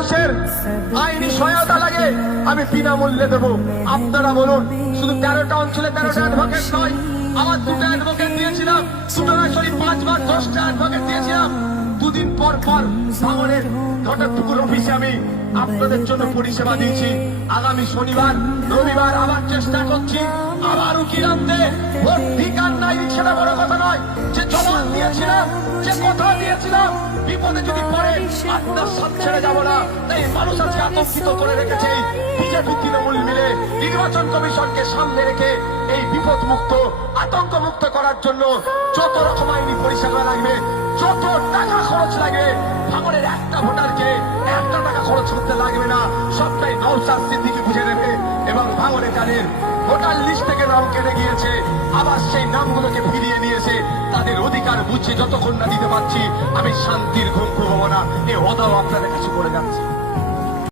মানুষের আইনি সহায়তা লাগে আমি বিনামূল্যে দেবো। আপনারা বলুন, শুধু 13টা অঞ্চলে 13টা অ্যাডভোকেট নয়, আমার 2টা অ্যাডভোকেট দিয়েছিলাম, 5বার 10টা অ্যাডভোকেট দিয়েছিলাম। দুদিন পর পর ভাঙনের ঘটকপুকুর অফিসে আমি আপনাদের জন্য পরিষেবা দিয়েছি। আগামী শনিবার রবিবার আবার চেষ্টা করছি, আবার উকিল আনতে। ভোট ঠিকান নাই সেটা বড় কথা নয়, যে জবান দিয়েছিলাম, যে কথা দিয়েছিলাম, বিপদে যদি পড়ে আপনার সাথ ছেড়ে যাবো না। তাই মানুষ আজকে আতঙ্কিত করে রেখেছে। বিজেপি তৃণমূল মিলে নির্বাচন কমিশনকে সামনে রেখে এই বিপদ মুক্ত আতঙ্ক মুক্ত করার জন্য যত রকম আইনি পরিষেবা লাগবে, যত টাকা খরচ লাগবে, ভাঙনের একটা ভোটারকে 1 টাকা খরচ করতে লাগবে না, সবটাই নওশাদ সিদ্দিকী বুঝে নেবে। এবং ভাঙনে যাদের ভোটার লিস্ট থেকে নাম কেটে গিয়েছে, আবার সেই নামগুলোকে ফিরিয়ে নিয়েছে, তাদের অধিকার বুঝে যতক্ষণ না দিতে পারছি আমি শান্তির ঘুম ঘুমাবো না। এ হদাও আপনাদের কাছে করে যাচ্ছি।